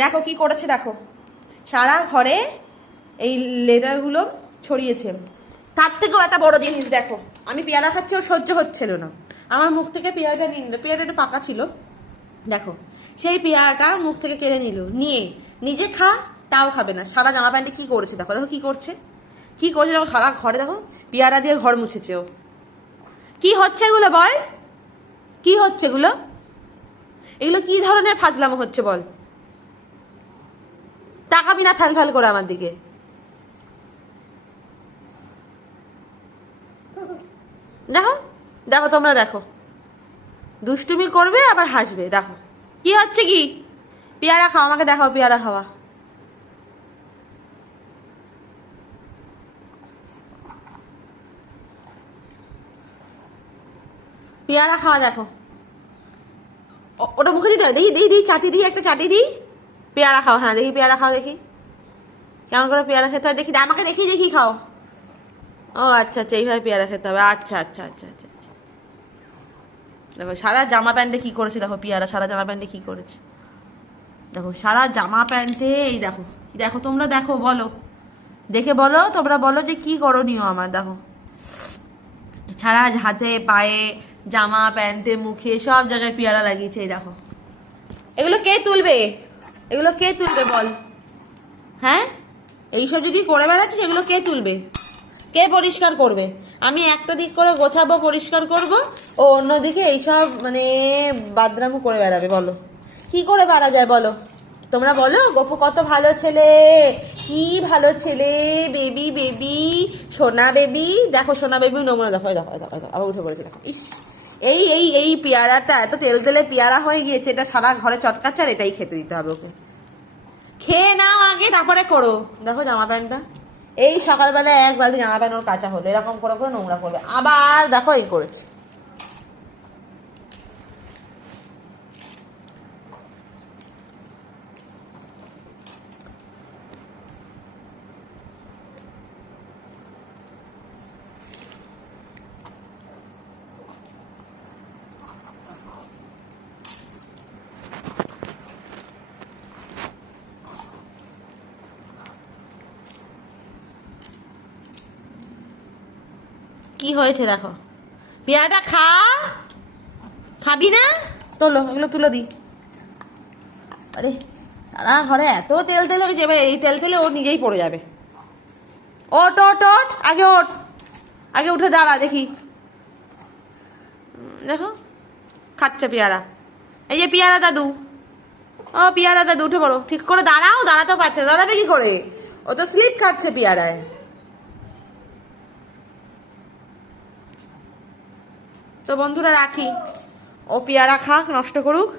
দেখো কি করেছে, দেখো সারা ঘরে এই লেদারগুলো ছড়িয়েছে। তার থেকেও একটা বড় জিনিস দেখো, আমি পেয়ারা খাচ্ছি, ওর সহ্য হচ্ছিল না, আমার মুখ থেকে পেয়ারাটা নিয়ে নিল। পেয়ারাটা একটু পাকা ছিল, দেখো সেই পেয়ারাটা মুখ থেকে কেড়ে নিল, নিয়ে নিজে খা তাও খাবে না। সারা জামা প্যান্টে কি করেছে দেখো, দেখো কি করছে, কি করছে দেখো, সারা ঘরে দেখো পেয়ারা দিয়ে ঘর মুছেছে ও। কি হচ্ছে এগুলো বল, কি হচ্ছে এগুলো, এগুলো কি ধরনের ফাজলামো হচ্ছে বল? তাকাবি না ফ্যাল ফ্যাল করে আমার দিকে? দেখো দেখো তোমরা দেখো, দুষ্টুমি করবে আবার হাসবে, দেখো কি হচ্ছে কি। পেয়ারা খাও, আমাকে দেখাও পেয়ারা খাওয়া। পেয়ারা খাওয়া দেখো, ওটা মুখে দিতে হয়, দেখি দেখি দেখি চাটি দিই, একটা চাটি দিই। পেয়ারা খাও, হ্যাঁ দেখি পেয়ারা খাও, দেখি কেমন করে পেয়ারা খেতে হয় দেখি, আমাকে দেখি দেখি খাও। ও আচ্ছা আচ্ছা, এইভাবে পেয়ারা খেতে হবে, আচ্ছা আচ্ছা আচ্ছা আচ্ছা আচ্ছা। দেখো সারা জামা প্যান্টে কি করেছে, দেখো পেয়ারা সারা জামা প্যান্টে কি করেছে, দেখো সারা জামা প্যান্টে। এই দেখো দেখো, তোমরা দেখো, বলো দেখে বলো, তোমরা বলো যে কি করণীয় আমার। দেখো সারা হাতে পায়ে জামা প্যান্টে মুখে সব জায়গায় পেয়ারা লাগিয়েছে। এই দেখো, এগুলো কে তুলবে, এগুলো কে তুলবে বল? হ্যাঁ, এইসব যদি করে বেড়াচ্ছিস এগুলো কে তুলবে, কে পরিষ্কার করবে? আমি একটা দিক করে গোছাবো পরিষ্কার করব, ও অন্যদিকে এইসব মানে বাদরামো করে বেড়াবে। বলো কি করে বেড়া যায় বলো, তোমরা বলো। গপু কত ভালো ছেলে, কি ভালো ছেলে, বেবি বেবি, সোনা বেবি। দেখো সোনা বেবি নমুনা, দেখো দেখো দেখো দেখো, আবার উঠে পড়েছে দেখো। ইস, এই এই এই পেয়ারাটা এত তেল তেলে পেয়ারা হয়ে গিয়েছে, এটা সারা ঘরে চটকাচ্ছে, আর এটাই খেতে দিতে হবে ওকে। খেয়ে নাও আগে, তারপরে করো। দেখো জামা প্যান্টটা, এই সকালবেলা এক বালতি জামা প্যান্ট ওর কাঁচা হলো, এরকম করে করে নোংরা করবে আবার। দেখো এই করেছে। কি হয়েছে দেখো, পেয়ারাটা খা, খাবি না? তোলো এগুলো, তুলে দিই। আরে সারা ঘরে এত তেল তেল হয়েছে, এবার এই তেল তেলে ও নিজেই পড়ে যাবে। ওট ওট ওট, আগে ওট, আগে উঠে দাঁড়া দেখি। দেখো খাচ্ছে পেয়ারা, এই যে পেয়ারা দাদু, ও পেয়ারা দাদু উঠে পড়ো, ঠিক করে দাঁড়াও, দাঁড়াতেও পারছে না, দাঁড়াবে কি করে, ও তো স্লিপ কাটছে পেয়ারায়। তো বন্ধুরা রাখি, ও পেয়ারা খাক, নষ্ট করুক।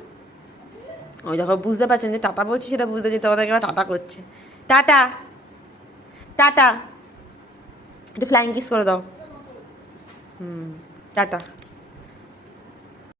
ওই দেখো বুঝতে পারছেন যে টাটা বলছি, সেটা বুঝতে যেতে আমাদেরকে টাটা করছে। টাটা টাটা, একটু ফ্লাইং কিস করে দাও। টাটা।